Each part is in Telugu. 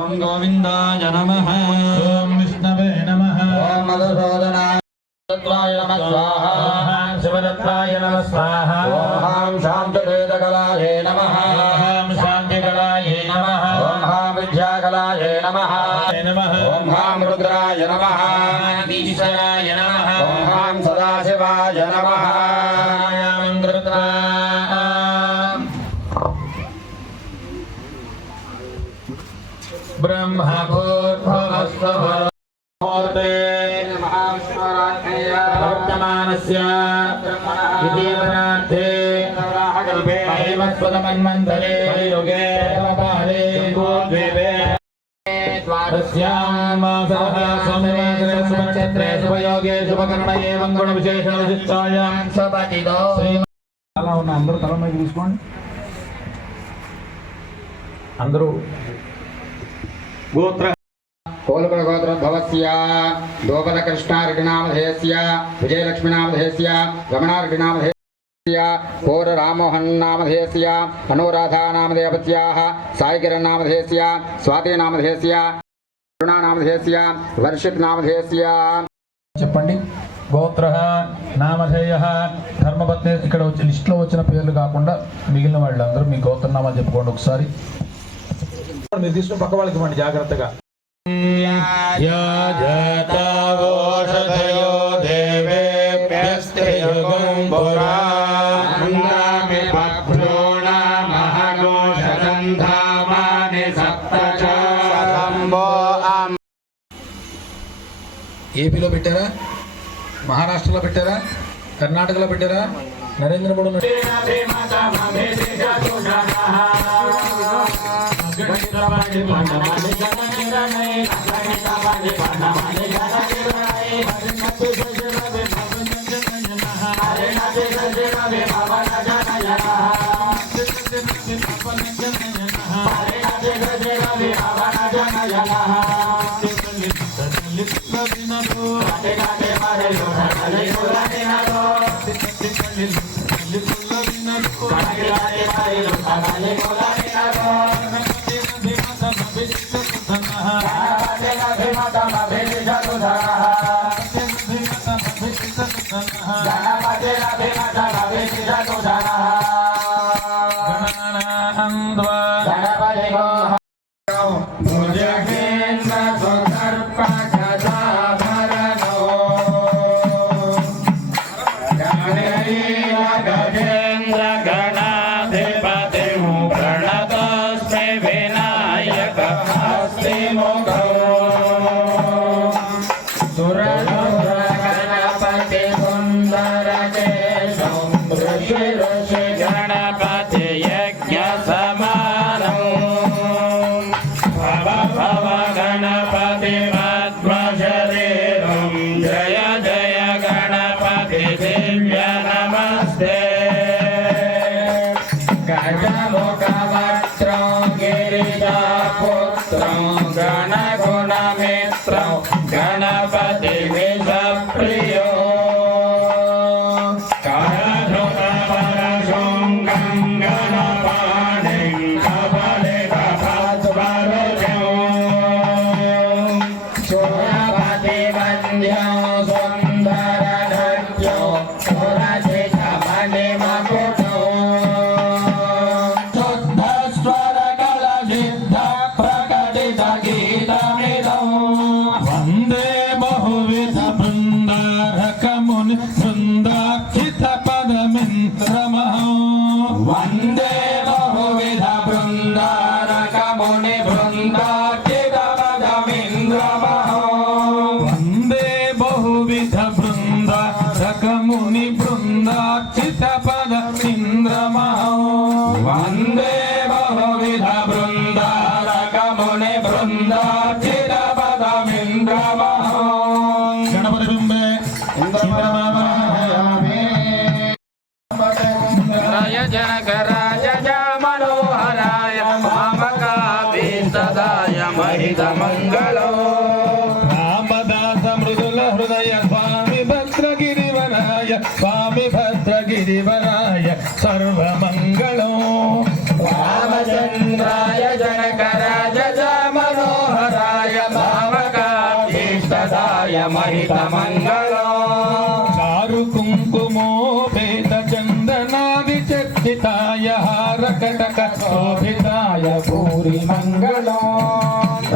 ఓం గోవిందాయ నమః. ఓం విష్ణవే నమః. ఓం మధుసూదనాయ నమః. స్వాహ ఓం శివదత్తాయ నమః. స్వాహ ఓం శాంతవేదకలాయే నమః. ఓం శాంతికళాయే నమః. ఓం విద్యాకలాయే నమః. నమః. ఓం రుద్రాయ నమః. ఈశ్వరాయ నమః. ఓం సదాశివాయ నమః. బ్రహ్మ భూర్భువస్వభూర్తే ప్రవర్తమానస్య విజయవనార్థే వైవస్వతమన్వంతరే యుగే పాలే ద్వీపే తస్యాం మాసః సంవత్సరే సునక్షత్రే శుభయోగే శుభకర్ణ ఏవం గుణ విశేషణ విశిష్టాయాం సపతిదో అలా ఉన్న అందరూ తల మీద తీసుకోండి అందరూ గోత్ర కోలుకులగోత్రోద్భవస్య దోపదకృష్ణారెడ్డినామధేయస్య విజయలక్ష్మీనామధేయస్య అనురాధానామధేయపత్యాः సాయికిరణ్ స్వాతి నామధేయస్య కరుణానామధేయస్య వర్షిత్ నామధేయస్య చెప్పండి. గోత్ర నామధేయ ధర్మపత్ని ఇక్కడ వచ్చి లిస్ట్లో వచ్చిన పేర్లు కాకుండా మిగిలిన వాళ్ళు అందరూ మీ గోత్రనామాలు చెప్పుకోండి ఒకసారి. మీరు తీసుకుని పక్క వాళ్ళకి ఇవ్వండి జాగ్రత్తగా ఏపీలో పెట్టారా మహారాష్ట్రలో పెట్టారా కర్ణాటకలో పెట్టారా నరేంద్ర మోడీ गणितवाणी पांडवाणी गण किरणे गणितवाणी पांडवाणी गण किरणे हरिनाथ सजन वे भवन जन जन हरिनाथ सजन वे भवन जन जन हरिनाथ सजन वे भवन जन जन काटे काटे मारे लोरा काले लोरा देना तो काटे काटे मारे लोरा काले लोरा సుదర్పగదాభరణో గణేన గజేంద్ర గణాధిపతిం mostrar ganas. जनकराज मनोहराय मामकाभिसदाय महितमङ्गलो रामदास मृदुल हृदय स्वामि भद्रगिरिवराय स्वामि भद्रगिरिवराय सर्वमङ्गलो रामचन्द्राय जनकराज मनोहराय मामकाभिसदाय महितमङ्गलो पूजिताय हारकटकशोभिताय भूरिमङ्गलो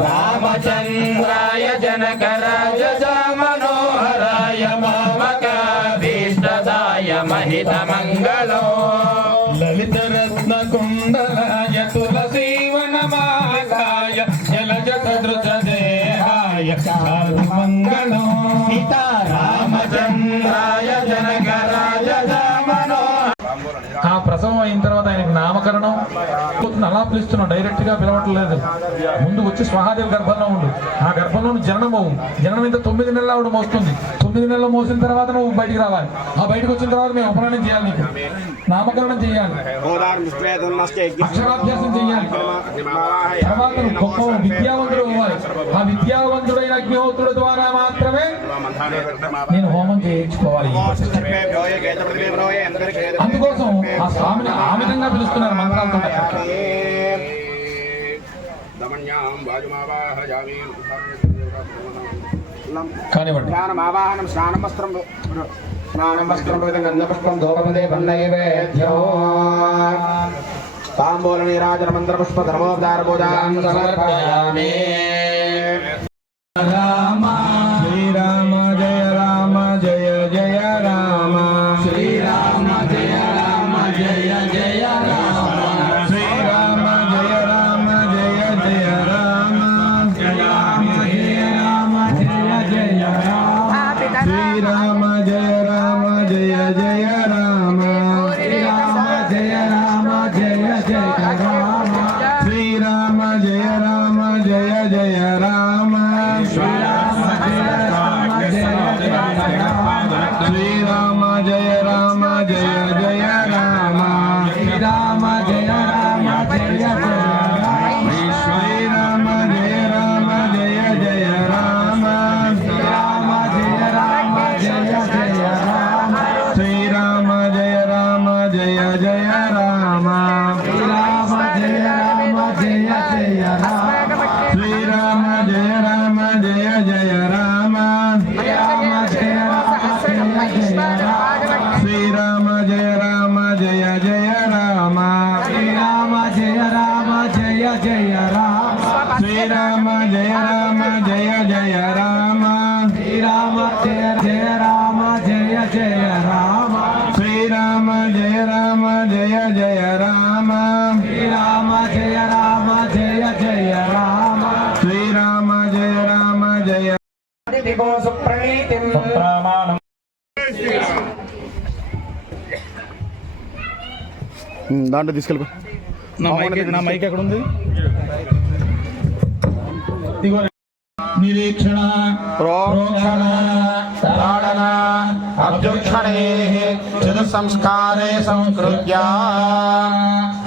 रामचन्द्राय जनकराय मनोहराय मामकाभीष्टदाय महितमङ्गलो ललितरत्नकुण्डलाय तुलसीवनमालाय जलजसदृशदेहाय मङ्गलो అయిన తర్వాత ఆయనకి నామకరణం. అలా పిలుస్తున్నాం డైరెక్ట్గా పిలవట్లేదు. ముందు వచ్చి స్వహాదేవి గర్భంలో ఉండు. ఆ గర్భంలో జననం అవు జననం ఇంత తొమ్మిది నెలలు ఆవిడ మోస్తుంది. తొమ్మిది నెలలు మోసిన తర్వాత నువ్వు బయటికి రావాలి. ఆ బయటకు వచ్చిన తర్వాత మేము ఉపనయనం చేయాలి నీకు. నామకరణం చేయాలి. అక్షరాభ్యాసం చేయాలి. తర్వాత గొప్ప విద్యావంతుడు అవ్వాలి. ఆ విద్యావంతుడైన అగ్నిహోత్రుడు ద్వారా మాత్రమే నేను హోమం చేయించుకోవాలి. అందుకోసం ఆ స్వామిని ఆ పిలుస్తున్నారు మంత్రాలతో దమన్యాం వాయుమావాహయామి జామీ దర్శనం స్నానం ఆవాహనం స్నానం వస్త్రం స్నానం వస్త్రం గంధపుష్పం ధోపదే బంధైవేద్యో తాంబూల మంత్రపుష్ప ధర్మోదార పూజాం సమర్పయామి. రామా Jaya Jaya దాంట్లో తీసుకెళ్ళిపో. నా మైక్ ఎక్కడ ఉంది నిరీక్షణ అభ్యుక్షణే చిరు సంస్కారే సంస్కృత్యా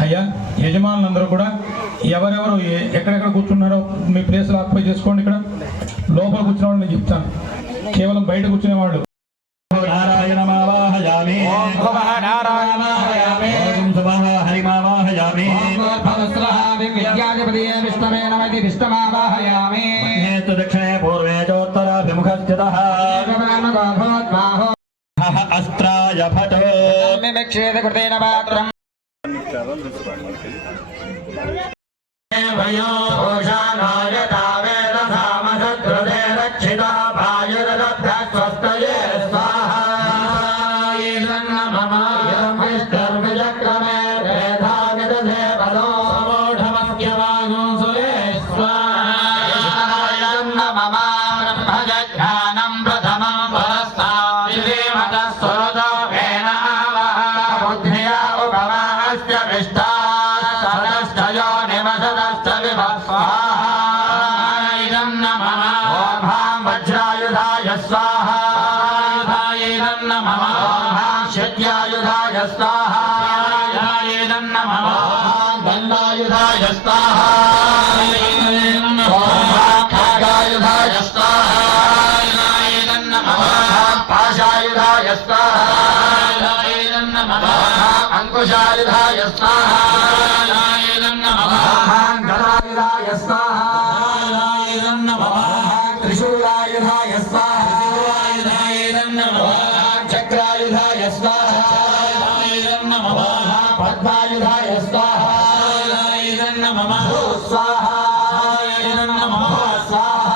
అయ్యా యజమానులందరూ కూడా ఎవరెవరు ఎక్కడెక్కడ కూర్చున్నారో మీ ప్లేస్లో ఆక్యుపై చేసుకోండి ఇక్కడ. లోపల కూర్చున్న వాళ్ళు నేను చెప్తాను. కేవలం బయట కూర్చునేవాడు దక్షిణే అస్త్రాయ భటో. మిక్షేద కృతేన పాత్రం సదస్య పృష్టా సదస్యో నిమ సదస్య విభస్వాహాయిదం నమః ఓం భాం వజ్రాయుధాయ స్వాహా యుధాయిదం నమః ఓం భాం శక్యాయుధాయ స్వాహా యుధాయిదం నమః ఓం దండాయుధాయ స్వాహా అంకుశాయుధాయ స్వాహాయుధాయ స్వాహాయుధాయ స్వాహాయుధాయ స్వాహాయుధాయ పద్మాయుధాయ స్వాహాయుధాయ స్వాహాయుధాయ స్వాహా.